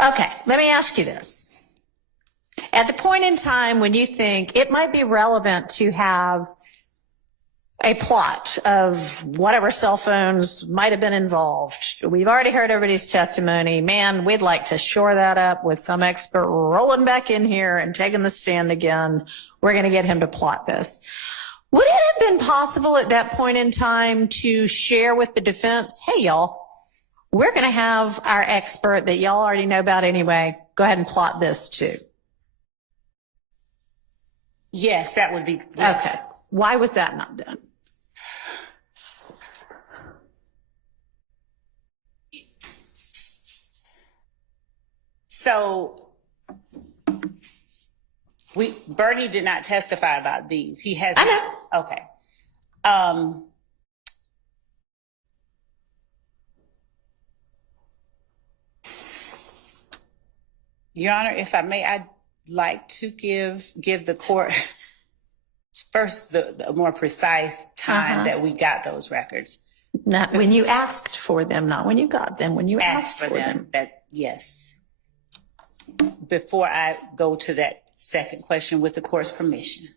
Okay, let me ask you this. At the point in time when you think it might be relevant to have a plot of whatever cell phones might have been involved, we've already heard everybody's testimony. Man, we'd like to shore that up with some expert rolling back in here and taking the stand again. We're going to get him to plot this. Would it have been possible at that point in time to share with the defense, hey, y'all, we're going to have our expert that y'all already know about anyway. Go ahead and plot this too. Yes, that would be. Yes. Okay. Why was that not done? So Bernie did not testify about these. He has. I know. Okay. Your Honor, if I may, I'd like to give the court first the more precise time that we got those records. Not when you asked for them, not when you got them, when you asked for them. Yes. Before I go to that second question, with the court's permission.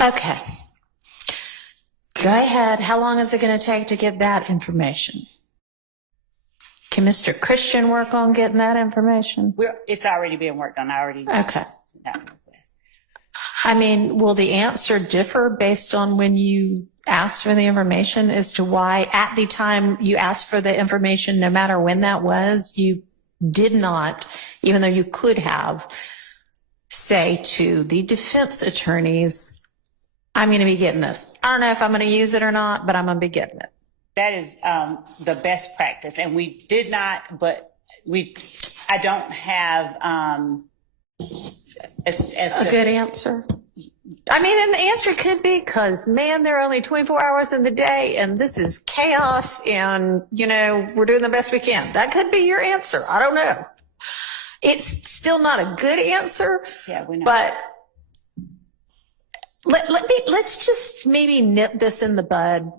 Okay. Go ahead. How long is it going to take to get that information? Can Mr. Christian work on getting that information? It's already being worked on. Okay. I mean, will the answer differ based on when you asked for the information as to why at the time you asked for the information, no matter when that was, you did not, even though you could have, say to the defense attorneys, I'm going to be getting this. I don't know if I'm going to use it or not, but I'm going to be getting it. That is the best practice. And we did not, but I don't have a good answer. I mean, and the answer could be because, man, there are only 24 hours in the day and this is chaos and, you know, we're doing the best we can. That could be your answer. I don't know. It's still not a good answer. Yeah, we know. But let's just maybe nip this in the bud.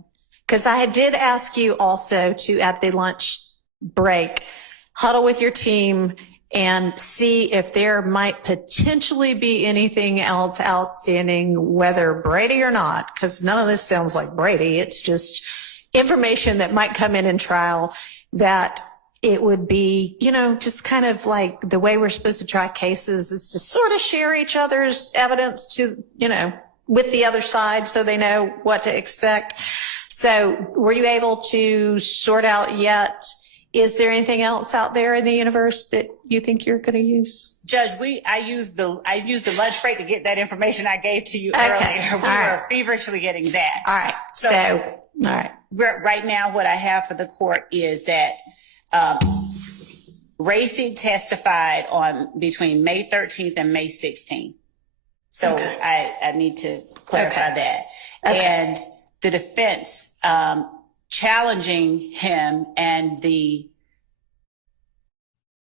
Because I did ask you also to, at the lunch break, huddle with your team and see if there might potentially be anything else outstanding, whether Brady or not, because none of this sounds like Brady. It's just information that might come in trial that it would be, you know, just kind of like the way we're supposed to try cases is to sort of share each other's evidence to, you know, with the other side so they know what to expect. So were you able to sort out yet? Is there anything else out there in the universe that you think you're going to use? Judge, I used the lunch break to get that information I gave to you earlier. We were feverishly getting that. All right. So all right. Right now, what I have for the court is that Reese testified on between May 13th and May 16th. So I need to clarify that. Okay. And the defense challenging him and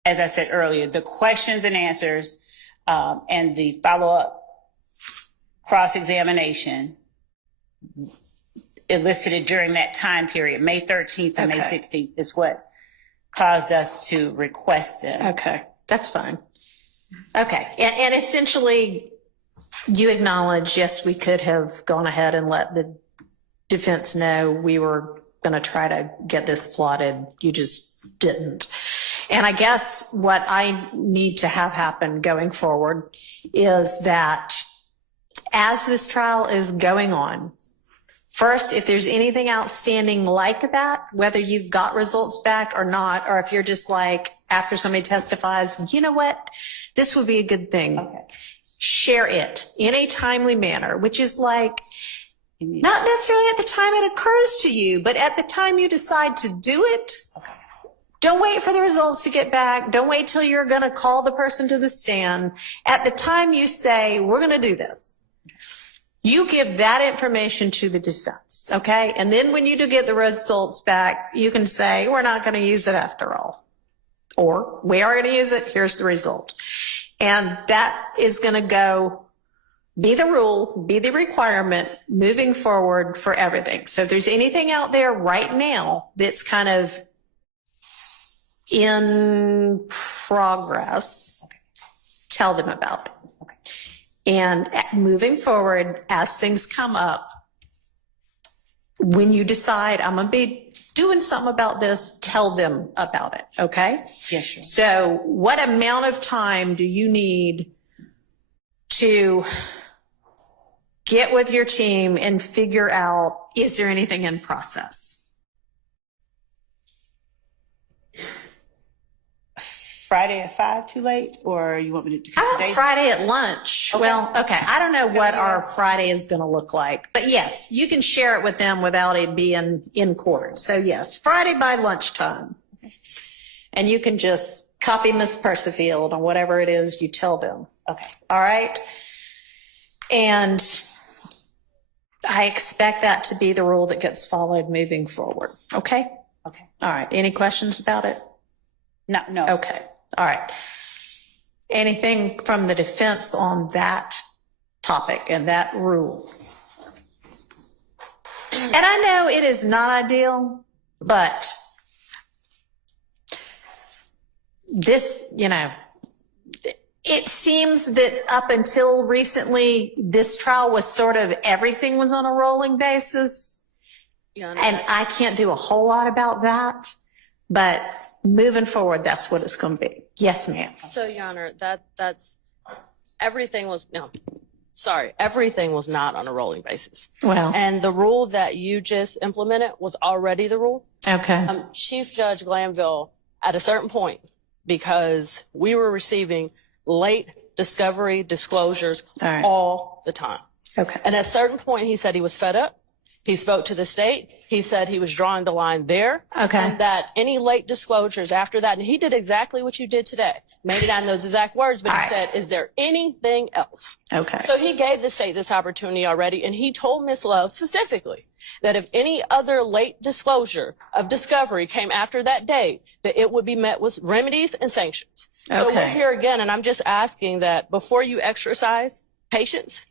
as I said earlier, the questions and answers and the follow-up cross-examination elicited during that time period, May 13th and May 16th, is what caused us to request them. Okay, that's fine. Okay, and essentially you acknowledge, yes, we could have gone ahead and let the defense know we were going to try to get this plotted. You just didn't. And I guess what I need to have happen going forward is that as this trial is going on, first, if there's anything outstanding like that, whether you've got results back or not, or if you're just like, after somebody testifies, you know what, this would be a good thing. Okay. Share it in a timely manner, which is like, not necessarily at the time it occurs to you, but at the time you decide to do it. Okay. Don't wait for the results to get back. Don't wait till you're going to call the person to the stand. At the time you say, we're going to do this, you give that information to the defense, okay? And then when you do get the results back, you can say, we're not going to use it after all. Or, we are going to use it, here's the result. And that is going to be the rule, be the requirement moving forward for everything. So if there's anything out there right now that's kind of in progress, tell them about it. Okay. And moving forward, as things come up, when you decide I'm going to be doing something about this, tell them about it, okay? Yes, sure. So what amount of time do you need to get with your team and figure out, is there anything in process? Friday at 5 too late, or you want me to do How about days? Friday at lunch? Okay. Well, okay, I don't know what our Yes. Friday is going to look like, but yes, you can share it with them without it being in court. So yes, Friday by lunchtime. And you can just copy Miss Persefield on whatever it is you tell them. Okay. All right. And I expect that to be the rule that gets followed moving forward. Okay. Okay. All right. Any questions about it? No. Okay. All right. Anything from the defense on that topic and that rule? And I know it is not ideal, but this, it seems that up until recently, this trial was sort of everything was on a rolling basis. Yeah, And I can't do a whole lot about that, but moving forward, that's what it's going to be. Yes, ma'am. so, Your Honor, that's everything was everything was not on a rolling basis. Well, And the rule that you just implemented was already the rule. okay. Chief Judge Glanville, at a certain point, because we were receiving late discovery disclosures All right. all the time. Okay. And at a certain point, he said he was fed up. He spoke to the state. He said he was drawing the line there. Okay. And that any late disclosures after that, and he did exactly what you did today. Maybe not in those exact words, but All he right. said, is there anything else? Okay. So he gave the state this opportunity already, and he told Ms. Love specifically that if any other late disclosure of discovery came after that date, that it would be met with remedies and sanctions. So we're Okay. here again, and I'm just asking that before you exercise patience,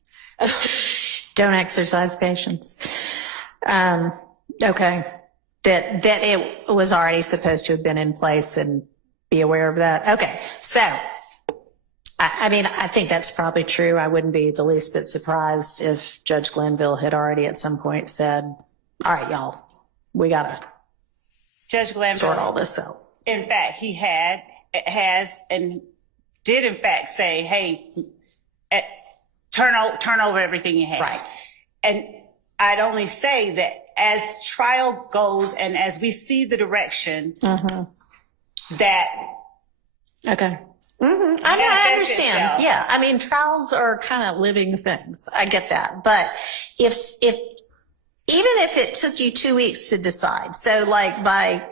Don't exercise patience. Okay. That it was already supposed to have been in place and be aware of that. Okay. So, I mean, I think that's probably true. I wouldn't be the least bit surprised if Judge Glanville had already at some point said, all right, y'all, we got to Judge Glanville, sort all this out. in fact, he has and did in fact say, hey, turn over everything you have. Right. And I'd only say that as trial goes and as we see the direction that Okay. I mean, I manifests understand. itself. Yeah. I mean, trials are kind of living things. I get that. But if even if it took you 2 weeks to decide, so like by,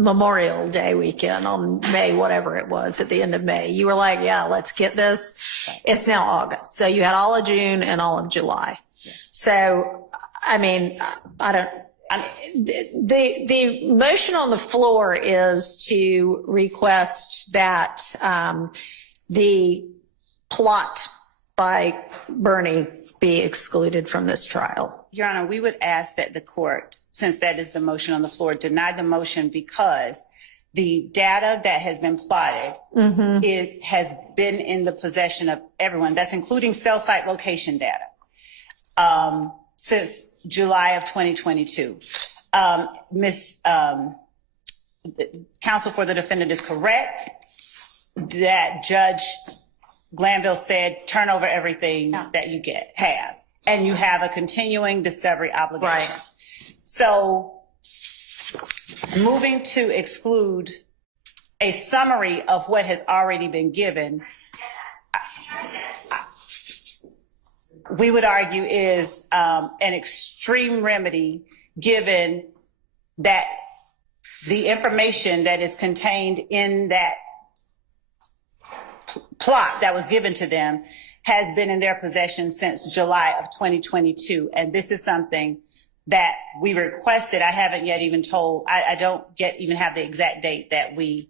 Memorial Day weekend on May, whatever it was at the end of May, you were like, yeah, let's get this. It's now August. So you had all of June and all of July. So, I mean, the motion on the floor is to request that the plot by Bernie be excluded from this trial. Your Honor, we would ask that the court, since that is the motion on the floor, deny the motion because the data that has been plotted has been in the possession of everyone. That's including cell site location data since July of 2022. Counsel for the defendant is correct that Judge Glanville said turn over everything that you have. And you have a continuing discovery obligation. Right. So moving to exclude a summary of what has already been given, we would argue is an extreme remedy given that the information that is contained in that plot that was given to them has been in their possession since July of 2022. And this is something that we requested. I haven't yet even told, I don't even have the exact date that we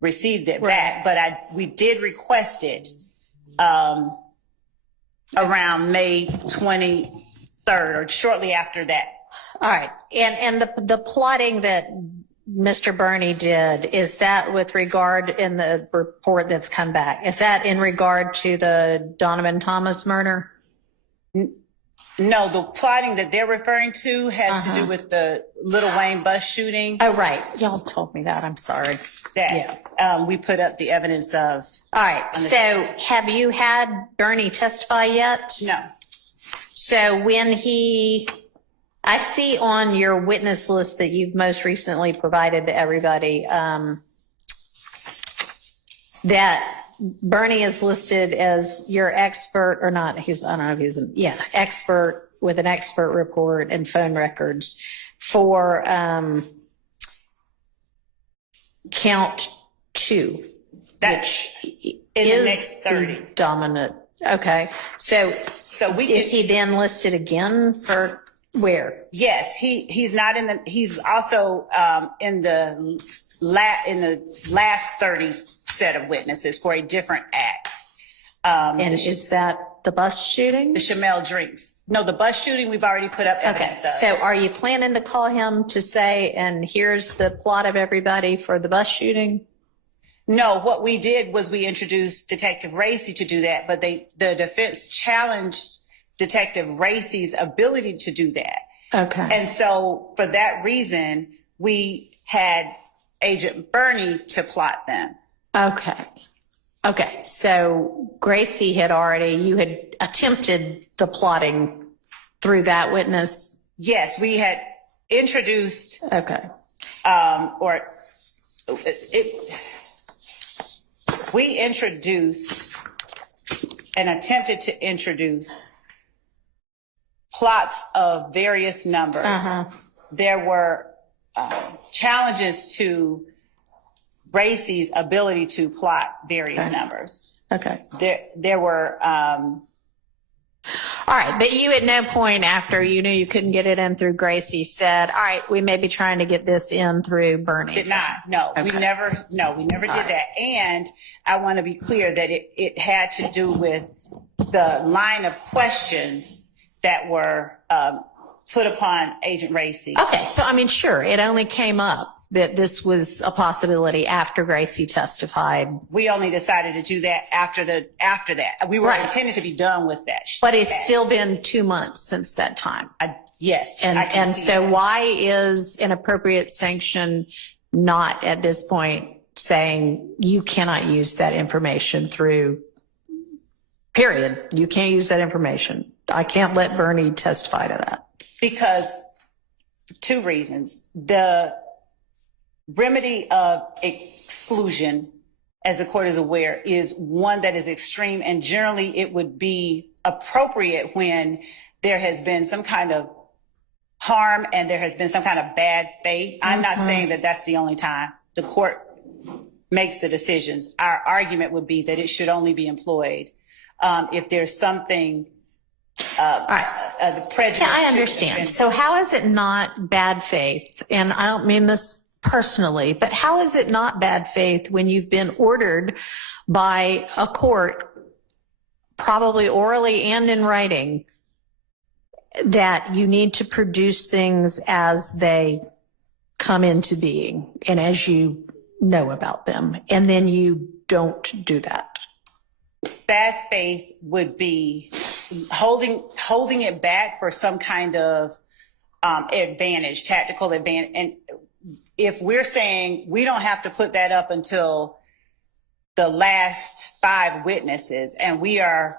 received it back, but we did request it around May 23rd or shortly after that. All right. And the plotting that Mr. Bernie did, is that with regard in the report that's come back? Is that in regard to the Donovan Thomas murder? No, the plotting that they're referring to has to do with the Lil Wayne bus shooting. Oh, right. Y'all told me that. I'm sorry. That we put up the evidence of. All right. So have you had Bernie testify yet? No. So when I see on your witness list that you've most recently provided to everybody, that Bernie is listed as your expert or not. I don't know if he's expert with an expert report and phone records for count 2, That's which in is the next 30. the dominant. Okay. So is he then listed again for where? Yes, he's not in the. He's also in the last 30 set of witnesses for a different act. And is that the bus shooting? The Chamel drinks. No, the bus shooting we've already put up evidence of. So are you planning to call him to say, and here's the plot of everybody for the bus shooting? No, what we did was we introduced Detective Racy to do that, but the defense challenged Detective Racy's ability to do that. Okay. And so for that reason, we had Agent Bernie to plot them. Okay. So Gracie you had attempted the plotting through that witness? Yes, we had introduced. Okay. We introduced and attempted to introduce plots of various numbers. There were challenges to Racy's ability to plot various numbers. Okay. There were. All right, but you at no point after you knew you couldn't get it in through Gracie said, all right, we may be trying to get this in through Bernie. Did not. No, Okay. we never did that. And I want to be clear that it had to do with the line of questions that were put upon Agent Racy. Okay, so I mean, sure, it only came up that this was a possibility after Gracie testified. We only decided to do that after that. We were intended to be done with that. But it's still been 2 months since that time. Yes. And so why is an appropriate sanction not at this point saying you cannot use that information through, period. You can't use that information. I can't let Bernie testify to that. Because 2 reasons. The remedy of exclusion, as the court is aware, is one that is extreme, and generally it would be appropriate when there has been some kind of harm and there has been some kind of bad faith. I'm not saying that that's the only time the court makes the decisions. Our argument would be that it should only be employed if there's something prejudice. Yeah, I understand. So how is it not bad faith? And I don't mean this personally, but how is it not bad faith when you've been ordered by a court, probably orally and in writing, that you need to produce things as they come into being and as you know about them, and then you don't do that? Bad faith would be holding it back for some kind of advantage, tactical advantage. And if we're saying we don't have to put that up until the last 5 witnesses, and we are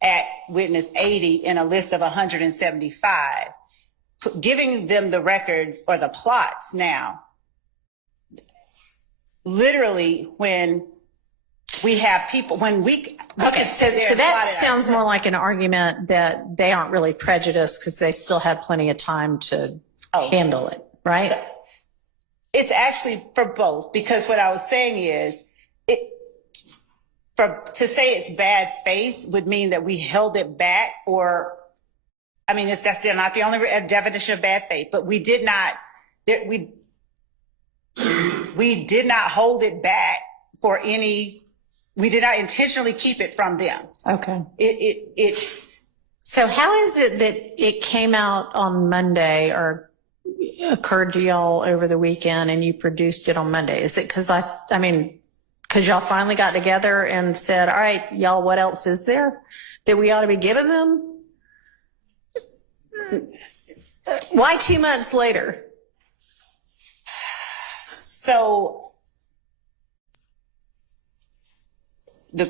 at witness 80 in a list of 175, giving them the records or the plots now, literally when we have people, Okay, so that sounds more like an argument that they aren't really prejudiced because they still had plenty of time to handle it, right? It's actually for both, because what I was saying is to say it's bad faith would mean that we held it back that's not the only definition of bad faith, but we did not hold it back for any. We did not intentionally keep it from them. Okay. It's. So how is it that it came out on Monday, or occurred to y'all over the weekend and you produced it on Monday? Is it because because y'all finally got together and said, all right, y'all, what else is there that we ought to be giving them? Why 2 months later? So the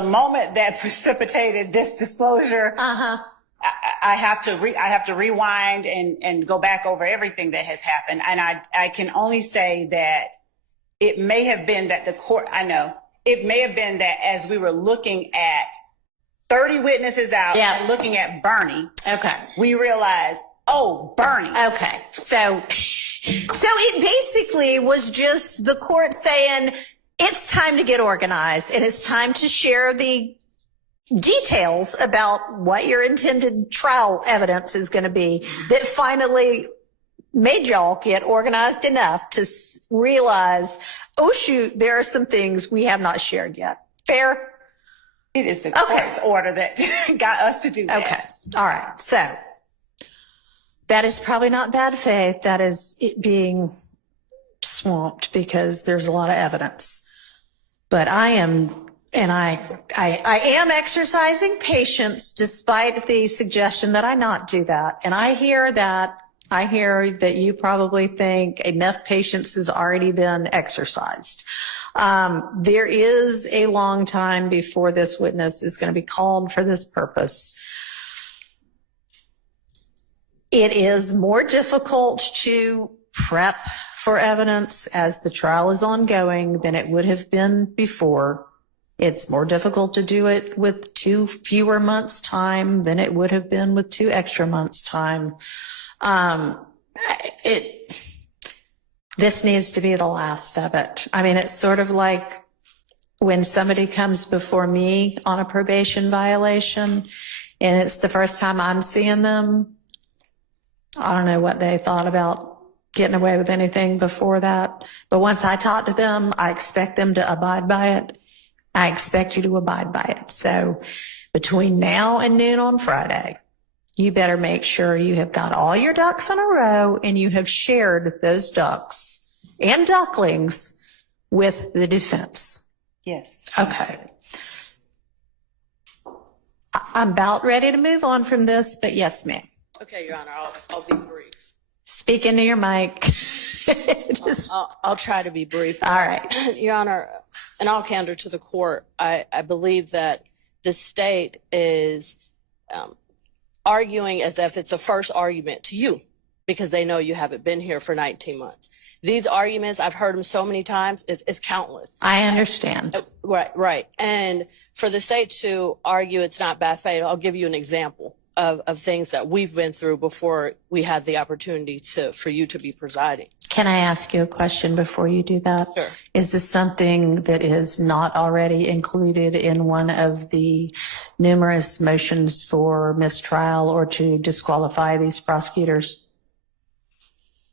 moment that precipitated this disclosure, I have to rewind and go back over everything that has happened. And I can only say that it may have been that it may have been that as we were looking at 30 witnesses out and looking at Bernie, we realized, oh, Bernie. Okay. So it basically was just the court saying, it's time to get organized and it's time to share the details about what your intended trial evidence is going to be, that finally made y'all get organized enough to realize, oh shoot, there are some things we have not shared yet. Fair? It is the court's order that got us to do that. Okay. All right. So that is probably not bad faith. That is it being swamped because there's a lot of evidence. But I am exercising patience despite the suggestion that I not do that. And I hear that you probably think enough patience has already been exercised. There is a long time before this witness is going to be called for this purpose. It is more difficult to prep for evidence as the trial is ongoing than it would have been before. It's more difficult to do it with 2 fewer months' time than it would have been with 2 extra months' time. This needs to be the last of it. I mean, it's sort of like when somebody comes before me on a probation violation and it's the first time I'm seeing them. I don't know what they thought about getting away with anything before that. But once I talk to them, I expect them to abide by it. I expect you to abide by it. So between now and noon on Friday, you better make sure you have got all your ducks in a row and you have shared those ducks and ducklings with the defense. Yes. Okay. I'm about ready to move on from this, but yes, ma'am. Okay, Your Honor, I'll be brief. Speak into your mic. I'll try to be brief. All right. Your Honor, in all candor to the court, I believe that the state is arguing as if it's a first argument to you because they know you haven't been here for 19 months. These arguments, I've heard them so many times, it's countless. I understand. Right. And for the state to argue it's not bad faith, I'll give you an example of things that we've been through before we had the opportunity for you to be presiding. Can I ask you a question before you do that? Sure. Is this something that is not already included in one of the numerous motions for mistrial or to disqualify these prosecutors?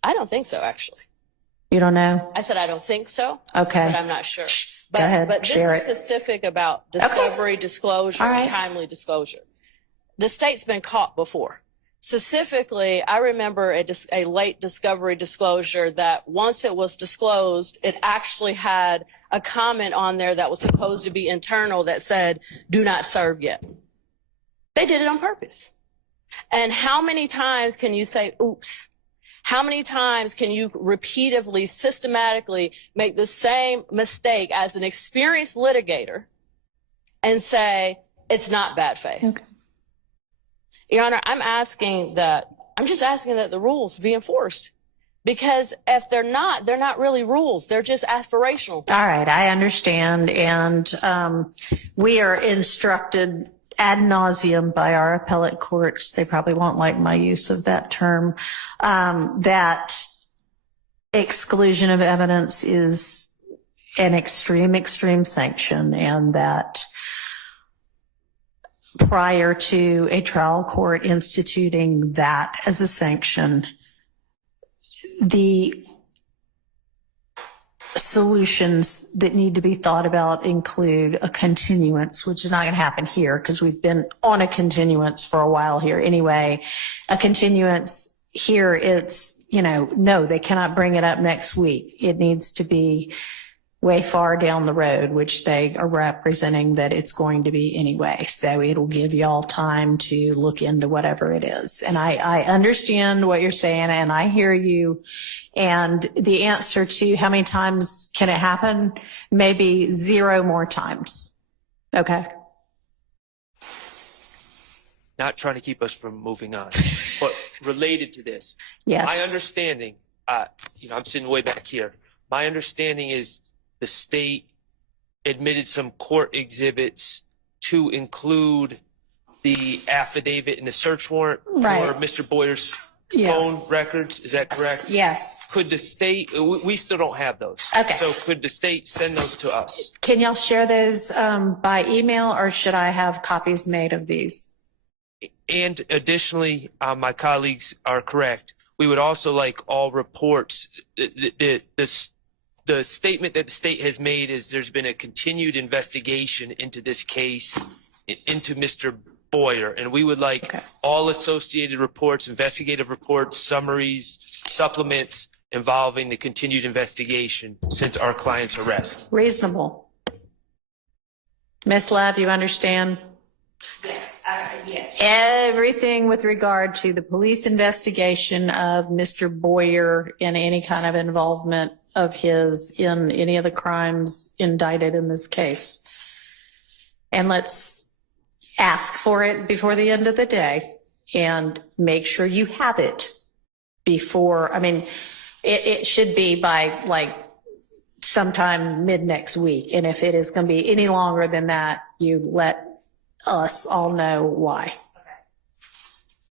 I don't think so, actually. You don't know? I said I don't think so. Okay. But I'm not sure. Go ahead, But this share is it. specific about discovery, disclosure, All right. and timely disclosure. The state's been caught before. Specifically, I remember a late discovery disclosure that once it was disclosed, it actually had a comment on there that was supposed to be internal that said, do not serve yet. They did it on purpose. And how many times can you say, oops? How many times can you repeatedly, systematically make the same mistake as an experienced litigator and say, it's not bad faith? Okay. Your Honor, I'm just asking that the rules be enforced. Because if they're not really rules. They're just aspirational. All right, I understand. And we are instructed ad nauseum by our appellate courts. They probably won't like my use of that term, that exclusion of evidence is an extreme sanction, and that prior to a trial court instituting that as a sanction, solutions that need to be thought about include a continuance, which is not going to happen here because we've been on a continuance for a while here anyway. A continuance here, it's, no, they cannot bring it up next week. It needs to be way far down the road, which they are representing that it's going to be anyway. So it'll give y'all time to look into whatever it is. And I understand what you're saying and I hear you. And the answer to how many times can it happen? Maybe 0 more times. Okay. Not trying to keep us from moving on, but related to this. Yes. My understanding, I'm sitting way back here. My understanding is the state admitted some court exhibits to include the affidavit and the search warrant Right. for Mr. Boyer's phone records. Is that correct? Yes. Could the state, we still don't have those. Okay. So could the state send those to us? Can y'all share those by email or should I have copies made of these? And additionally, my colleagues are correct. We would also like all reports. The statement that the state has made is there's been a continued investigation into this case, into Mr. Boyer, and we would like all associated reports, investigative reports, summaries, supplements involving the continued investigation since our client's arrest. Reasonable. Ms. Love, you understand? Yes, yes. Everything with regard to the police investigation of Mr. Boyer and any kind of involvement of his in any of the crimes indicted in this case. And let's ask for it before the end of the day and make sure you have it before, it should be by like sometime mid next week. And if it is going to be any longer than that, you let us all know why.